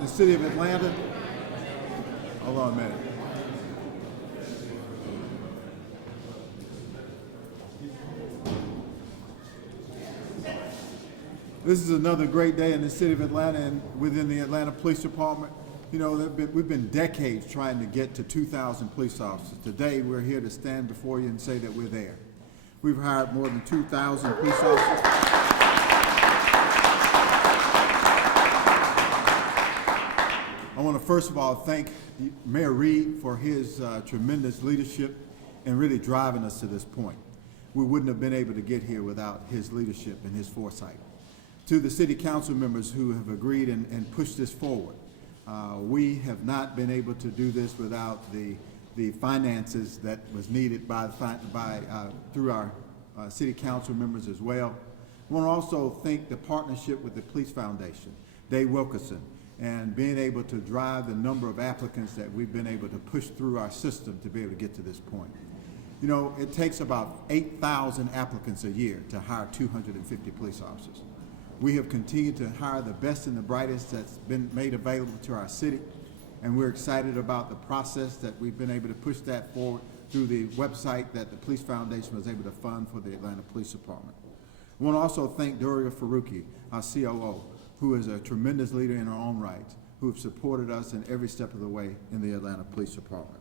the city of Atlanta. Hold on a minute. This is another great day in the city of Atlanta and within the Atlanta Police Department. You know, we've been decades trying to get to 2,000 police officers. Today, we're here to stand before you and say that we're there. We've hired more than 2,000 police officers. I want to first of all thank Mayor Reed for his tremendous leadership and really driving us to this point. We wouldn't have been able to get here without his leadership and his foresight. To the city council members who have agreed and pushed this forward. We have not been able to do this without the finances that was needed through our city council members as well. I want to also thank the partnership with the Police Foundation, Dave Wilkerson, and being able to drive the number of applicants that we've been able to push through our system to be able to get to this point. You know, it takes about 8,000 applicants a year to hire 250 police officers. We have continued to hire the best and the brightest that's been made available to our city, and we're excited about the process that we've been able to push that forward through the website that the Police Foundation was able to fund for the Atlanta Police Department. I want to also thank Doria Faruqi, our COO, who is a tremendous leader in her own right, who have supported us in every step of the way in the Atlanta Police Department.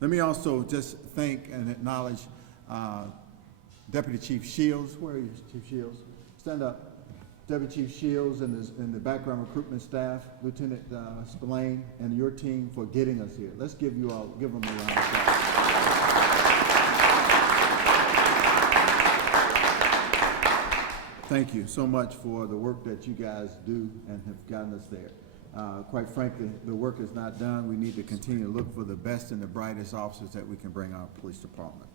Let me also just thank and acknowledge Deputy Chief Shields. Where are you, Chief Shields? Stand up. Deputy Chief Shields and the background recruitment staff, Lieutenant Spillane, and your team for getting us here. Let's give them a round of applause. Thank you so much for the work that you guys do and have gotten us there. Quite frankly, the work is not done. We need to continue to look for the best and the brightest officers that we can bring our police department.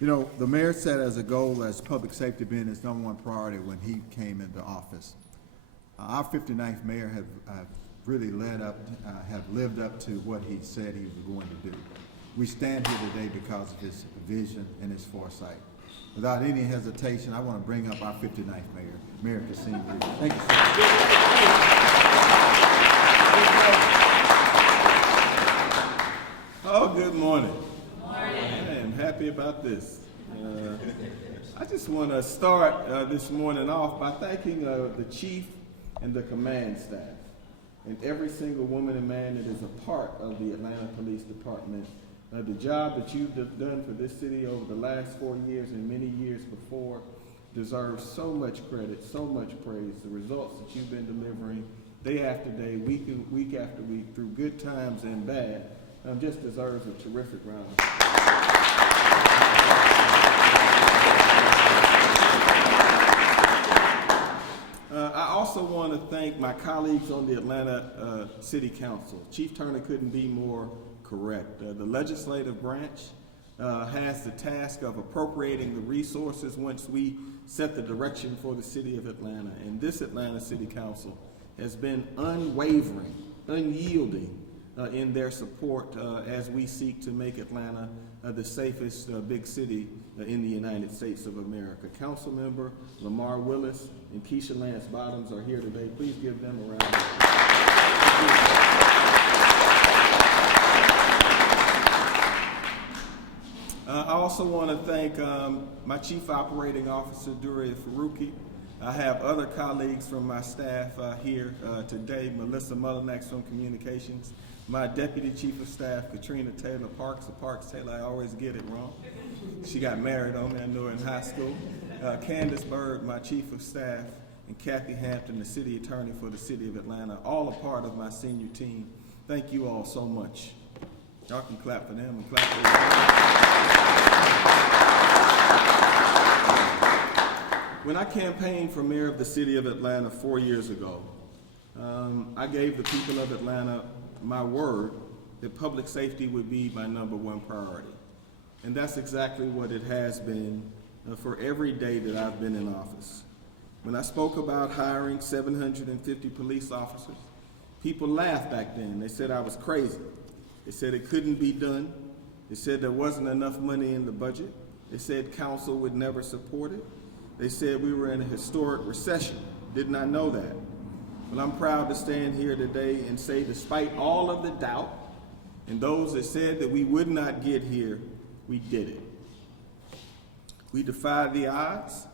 You know, the mayor set as a goal as public safety being his #1 priority when he came into office. Our 59th mayor have really lived up to what he said he was going to do. We stand here today because of his vision and his foresight. Without any hesitation, I want to bring up our 59th mayor, Mayor Kasim Reed. Thank you, sir. Oh, good morning. I'm happy about this. I just want to start this morning off by thanking the chief and the command staff and every single woman and man that is a part of the Atlanta Police Department. The job that you've done for this city over the last 4 years and many years before deserves so much credit, so much praise. The results that you've been delivering day after day, week after week, through good times and bad, just deserves a terrific round of applause. I also want to thank my colleagues on the Atlanta City Council. Chief Turner couldn't be more correct. The legislative branch has the task of appropriating the resources once we set the direction for the city of Atlanta. And this Atlanta City Council has been unwavering, unyielding in their support as we seek to make Atlanta the safest big city in the United States of America. Council member Lamar Willis and Keisha Lance Bottoms are here today. Please give them a round of applause. I also want to thank my Chief Operating Officer, Doria Faruqi. I have other colleagues from my staff here today, Melissa Mullinax from Communications, my Deputy Chief of Staff, Katrina Taylor Parks, or Parks Taylor, I always get it wrong. She got married on me, I knew her in high school. Candace Bird, my Chief of Staff, and Kathy Hampton, the City Attorney for the City of Atlanta, all a part of my senior team. Thank you all so much. Y'all can clap for them and clap for them. When I campaigned for mayor of the City of Atlanta 4 years ago, I gave the people of Atlanta my word that public safety would be my #1 priority. And that's exactly what it has been for every day that I've been in office. When I spoke about hiring 750 police officers, people laughed back then. They said I was crazy. They said it couldn't be done. They said there wasn't enough money in the budget. They said council would never support it. They said we were in a historic recession. Did not know that. Well, I'm proud to stand here today and say, despite all of the doubt and those that said that we would not get here, we did it. We defied the odds,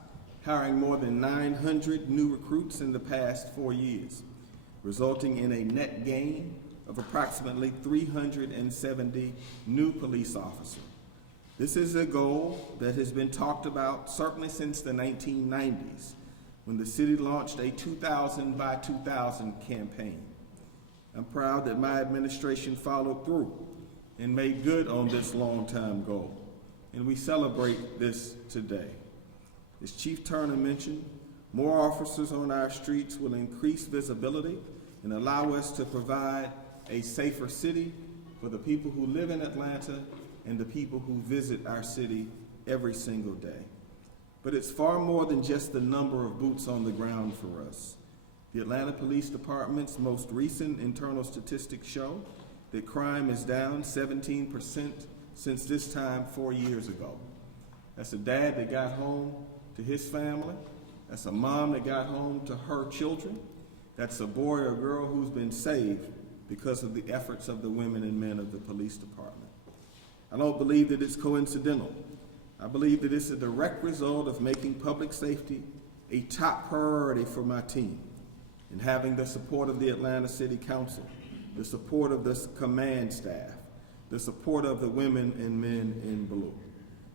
hiring more than 900 new recruits in the past 4 years, resulting in a net gain of approximately 370 new police officers. This is a goal that has been talked about certainly since the 1990s, when the city launched a 2,000 by 2,000 campaign. I'm proud that my administration followed through and made good on this long-time goal, and we celebrate this today. As Chief Turner mentioned, more officers on our streets will increase visibility and allow us to provide a safer city for the people who live in Atlanta and the people who visit our city every single day. But it's far more than just the number of boots on the ground for us. The Atlanta Police Department's most recent internal statistics show that crime is down 17% since this time 4 years ago. That's a dad that got home to his family. That's a mom that got home to her children. That's a boy or girl who's been saved because of the efforts of the women and men of the police department. I don't believe that it's coincidental. I believe that it's a direct result of making public safety a top priority for my team and having the support of the Atlanta City Council, the support of the command staff, the support of the women and men in blue.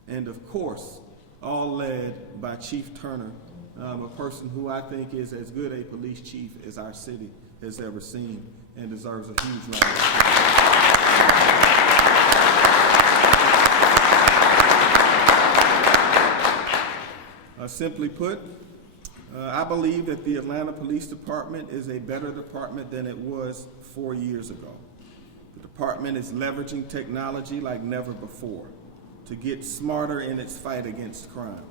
And of course, all led by Chief Turner, a person who I think is as good a police chief as our city has ever seen and deserves a huge round of applause. Simply put, I believe that the Atlanta Police Department is a better department than it was 4 years ago. The department is leveraging technology like never before to get smarter in its fight against crime.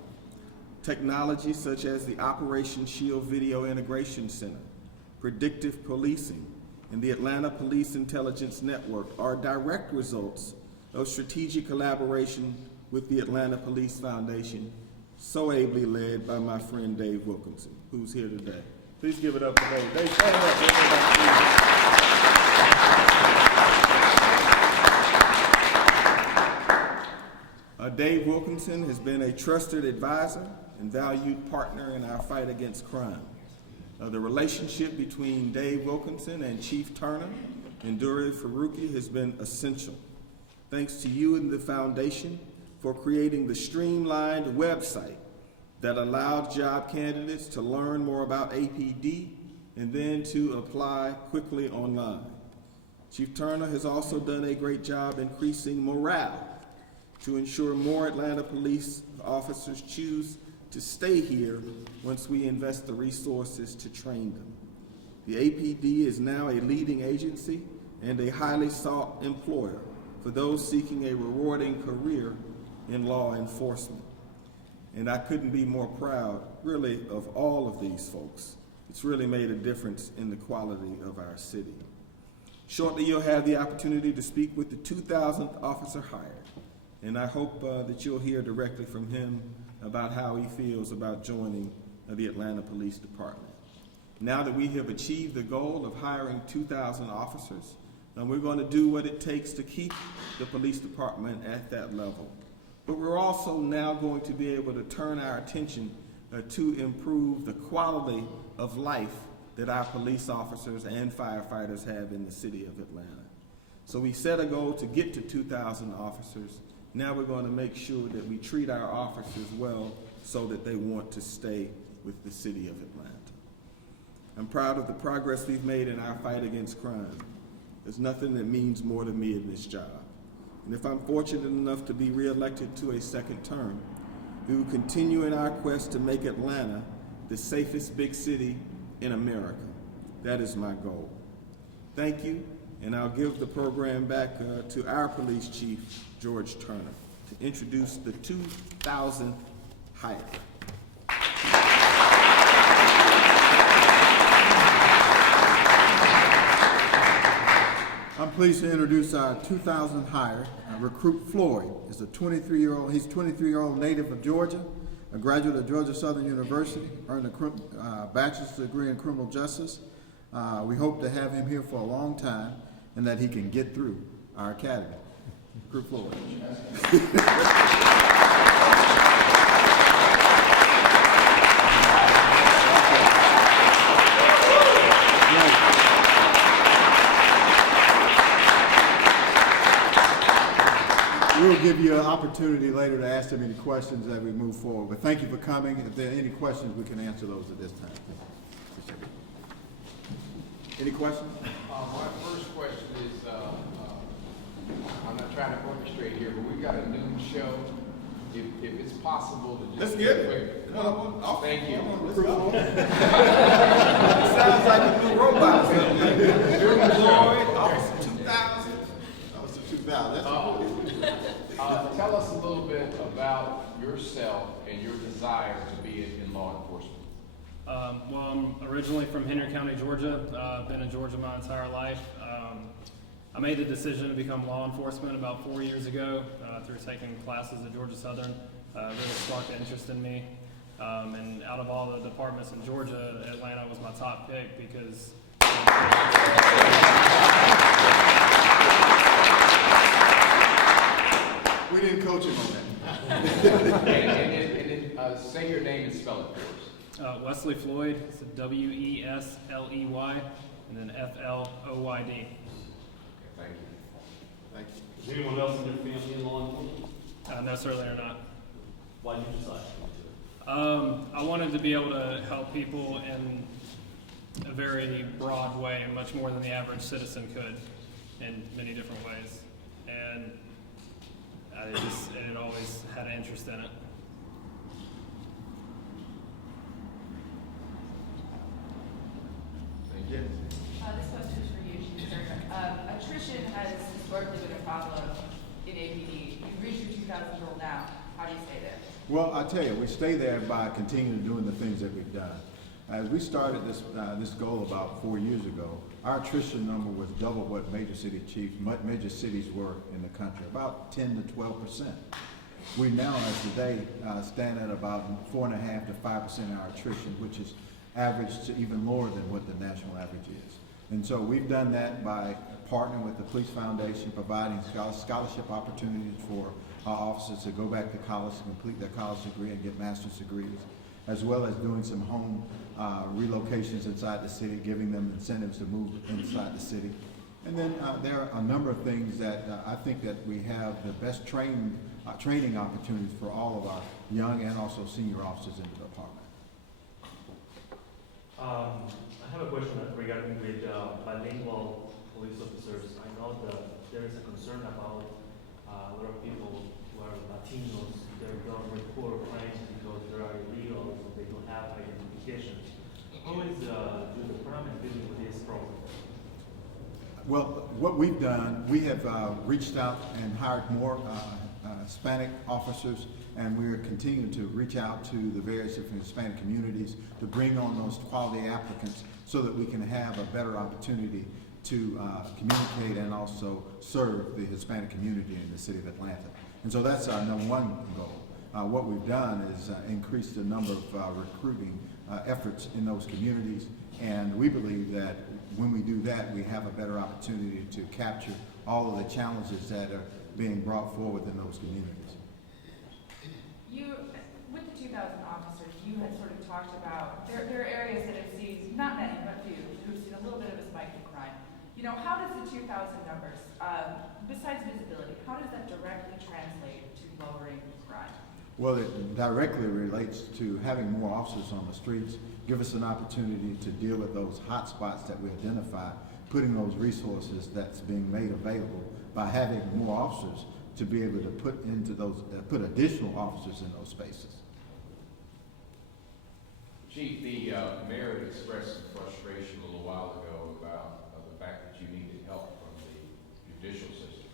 Technology such as the Operation Shield Video Integration Center, predictive policing, and the Atlanta Police Intelligence Network are direct results of strategic collaboration with the Atlanta Police Foundation, so ably led by my friend Dave Wilkinson, who's here today. Please give it up for Dave. Dave, stand up. Dave Wilkinson has been a trusted advisor and valued partner in our fight against crime. The relationship between Dave Wilkinson and Chief Turner and Duri Faruqi has been essential. Thanks to you and the foundation for creating the streamlined website that allowed job candidates to learn more about APD and then to apply quickly online. Chief Turner has also done a great job increasing morale to ensure more Atlanta police officers choose to stay here once we invest the resources to train them. The APD is now a leading agency and a highly sought employer for those seeking a rewarding career in law enforcement. And I couldn't be more proud, really, of all of these folks. It's really made a difference in the quality of our city. Shortly, you'll have the opportunity to speak with the 2,000th officer hired, and I hope that you'll hear directly from him about how he feels about joining the Atlanta Police Department. Now that we have achieved the goal of hiring 2,000 officers, we're going to do what it takes to keep the police department at that level. But we're also now going to be able to turn our attention to improve the quality of life that our police officers and firefighters have in the city of Atlanta. So we set a goal to get to 2,000 officers. Now we're going to make sure that we treat our officers well so that they want to stay with the city of Atlanta. I'm proud of the progress we've made in our fight against crime. There's nothing that means more to me in this job. And if I'm fortunate enough to be reelected to a second term, we will continue in our quest to make Atlanta the safest big city in America. That is my goal. Thank you, and I'll give the program back to our police chief, George Turner, to introduce the 2,000th hire. I'm pleased to introduce our 2,000th hire, recruit Floyd. He's a 23-year-old native of Georgia, a graduate of Georgia Southern University, earned a bachelor's degree in criminal justice, We hope to have him here for a long time and that he can get through our academy. Group Floyd. We'll give you an opportunity later to ask them any questions as we move forward. But thank you for coming. If there are any questions, we can answer those at this time. Any questions? My first question is, I'm not trying to orchestrate here, but we've got a new show. If it's possible to just. Let's get it. Come on. Thank you. Let's go. Sounds like a new robot. Floyd, Officer 2000. Officer 2000. Tell us a little bit about yourself and your desire to be in law enforcement. Well, I'm originally from Henry County, Georgia. I've been in Georgia my entire life. I made the decision to become law enforcement about 4 years ago through taking classes at Georgia Southern. Really sparked an interest in me. And out of all the departments in Georgia, Atlanta was my top pick because We didn't coach him on that. and then say your name and spell it for us. Wesley Floyd, it's Wesley, and then Floyd. Thank you. Thank you. Is anyone else in your family in law enforcement? No, certainly are not. Why did you decide? I wanted to be able to help people in a very broad way, and much more than the average citizen could, in many different ways. And I had always had an interest in it. Thank you. This question is for you, Chief Turner. Attrition has historically been a problem in APD. You've reached your 2,000 goal now. How do you stay there? Well, I tell you, we stay there by continuing doing the things that we've done. As we started this goal about 4 years ago, our attrition number was double what major cities were in the country, about 10 to 12%. We now, as today, stand at about 4.5 to 5% of our attrition, which is average to even lower than what the national average is. And so we've done that by partnering with the Police Foundation, providing scholarship opportunities for our officers to go back to college to complete their college degree and get master's degrees, as well as doing some home relocations inside the city, giving them incentives to move inside the city. And then there are a number of things that I think that we have the best training opportunities for all of our young and also senior officers in the department. I have a question regarding with bilingual police officers. I know that there is a concern about a lot of people who are Latinos. They don't report crimes because they are illegal, so they don't have identification. How is your department dealing with this problem? Well, what we've done, we have reached out and hired more Hispanic officers, and we're continuing to reach out to the various different Hispanic communities to bring on those quality applicants so that we can have a better opportunity to communicate and also serve the Hispanic community in the city of Atlanta. And so that's our number one goal. What we've done is increase the number of recruiting efforts in those communities, and we believe that when we do that, we have a better opportunity to capture all of the challenges that are being brought forward in those communities. With the 2,000 officers, you had sort of talked about, there are areas that have seen, not many, but few, who've seen a little bit of a spike in crime. You know, how does the 2,000 numbers, besides visibility, how does that directly translate to lowering crime? Well, it directly relates to having more officers on the streets, give us an opportunity to deal with those hot spots that we identify, putting those resources that's being made available by having more officers to be able to put into those, put additional officers in those spaces. Chief, the mayor expressed some frustration a little while ago about the fact that you needed help from the judicial system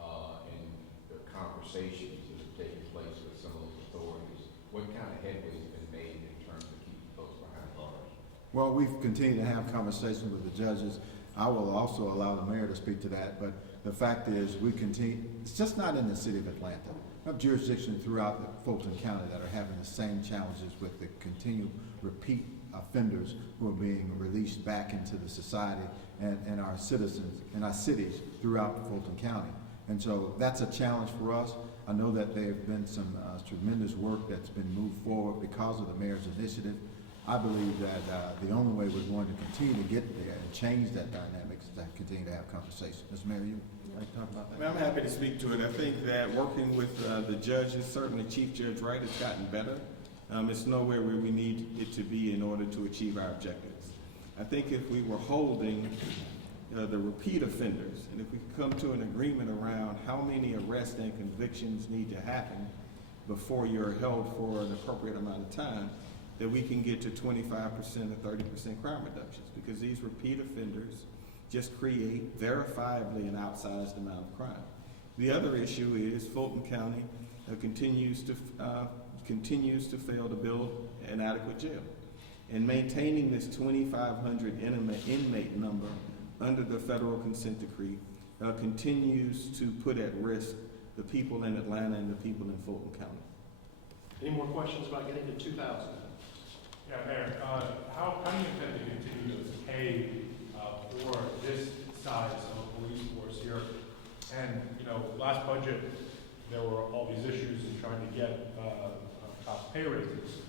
and the conversations that have taken place with some of those authorities. What kind of headway has been made in terms of keeping folks behind bars? Well, we've continued to have conversations with the judges. I will also allow the mayor to speak to that, but the fact is we continue, it's just not in the city of Atlanta. We have jurisdictions throughout Fulton County that are having the same challenges with the continued repeat offenders who are being released back into the society and our citizens and our cities throughout Fulton County. And so that's a challenge for us. I know that there have been some tremendous work that's been moved forward because of the mayor's initiative. I believe that the only way we're going to continue to get there and change that dynamic is to continue to have conversations. Mr. Mayor, you like to talk about that? Well, I'm happy to speak to it. I think that working with the judges, certainly Chief Judge Wright has gotten better. It's nowhere where we need it to be in order to achieve our objectives. I think if we were holding the repeat offenders, and if we could come to an agreement around how many arrests and convictions need to happen before you're held for an appropriate amount of time, that we can get to 25% or 30% crime reductions, because these repeat offenders just create verifiably an outsized amount of crime. The other issue is Fulton County continues to fail to build an adequate jail. And maintaining this 2,500 inmate number under the federal consent decree continues to put at risk the people in Atlanta and the people in Fulton County. Any more questions about getting to 2,000? Yeah, Mayor, how do you intend to continue to pay for this size of a police force here? And, you know, last budget, there were all these issues in trying to get top pay raises.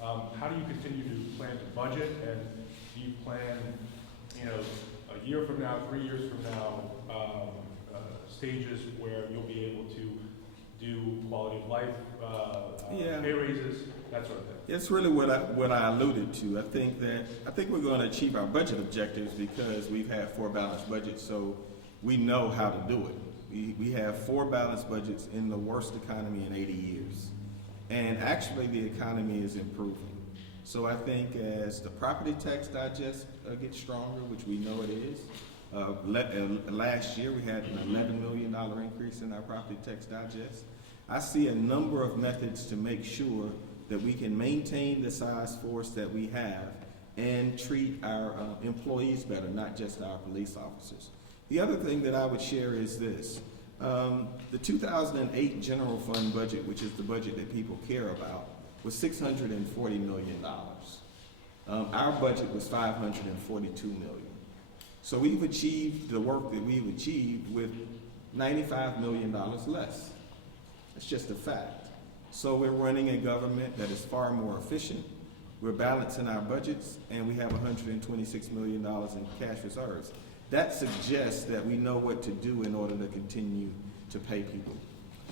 How do you continue to plan to budget, and do you plan, you know, a year from now, 3 years from now, stages where you'll be able to do quality of life, pay raises, that sort of thing? It's really what I alluded to. I think we're going to achieve our budget objectives because we've had 4 balanced budgets, so we know how to do it. We have 4 balanced budgets in the worst economy in 80 years. And actually the economy is improving. So I think as the property tax digest gets stronger, which we know it is, last year we had an $11 million increase in our property tax digest. I see a number of methods to make sure that we can maintain the size force that we have and treat our employees better, not just our police officers. The other thing that I would share is this. The 2008 general fund budget, which is the budget that people care about, was $640 million. Our budget was $542 million. So we've achieved the work that we've achieved with $95 million less. It's just a fact. So we're running a government that is far more efficient. We're balancing our budgets, and we have $126 million in cash reserves. That suggests that we know what to do in order to continue to pay people.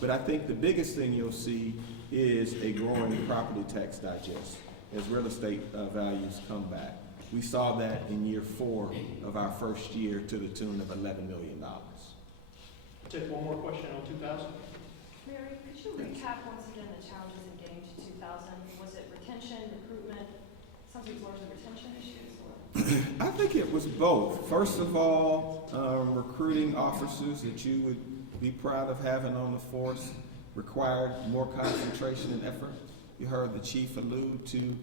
But I think the biggest thing you'll see is a growing property tax digest as real estate values come back. We saw that in year 4 of our first year to the tune of $11 million. Take one more question on 2,000. Mary, could you recap once again the challenges in getting to 2,000? Was it retention, recruitment? Sounds like it was largely retention issues, or? I think it was both. First of all, recruiting officers that you would be proud of having on the force required more concentration and effort. You heard the chief allude to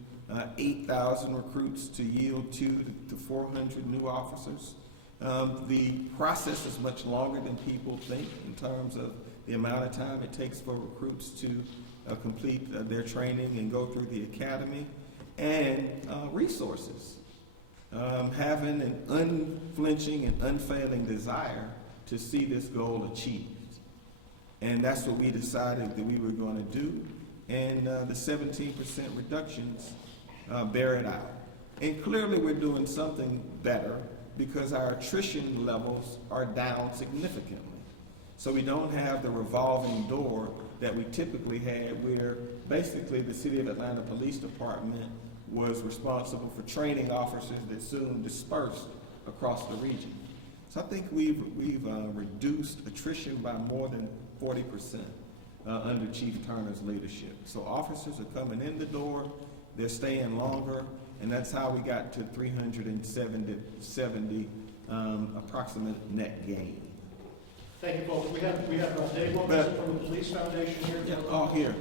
8,000 recruits to yield 200 to 400 new officers. The process is much longer than people think in terms of the amount of time it takes for recruits to complete their training and go through the academy, and resources. Having an unflinching and unfailing desire to see this goal achieved. And that's what we decided that we were going to do. And the 17% reductions bear it out. And clearly we're doing something better because our attrition levels are down significantly. So we don't have the revolving door that we typically had, where basically the City of Atlanta Police Department was responsible for training officers that soon dispersed across the region. So I think we've reduced attrition by more than 40% under Chief Turner's leadership. So officers are coming in the door, they're staying longer, and that's how we got to 370 approximate net gain. Thank you, folks. We have Dave Wilkinson from the Police Foundation here. Yeah, all here.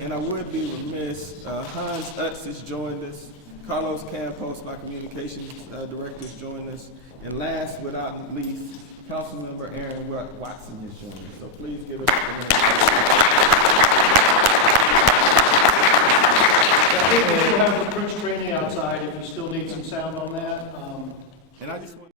And I would be remiss, Hans Utz has joined us, Carlos Campos, my communications director, has joined us, and last but not least, Councilmember Aaron Watson has joined us. So please give us a hand. I think we should have recruits training outside if you still need some sound on that. And I just want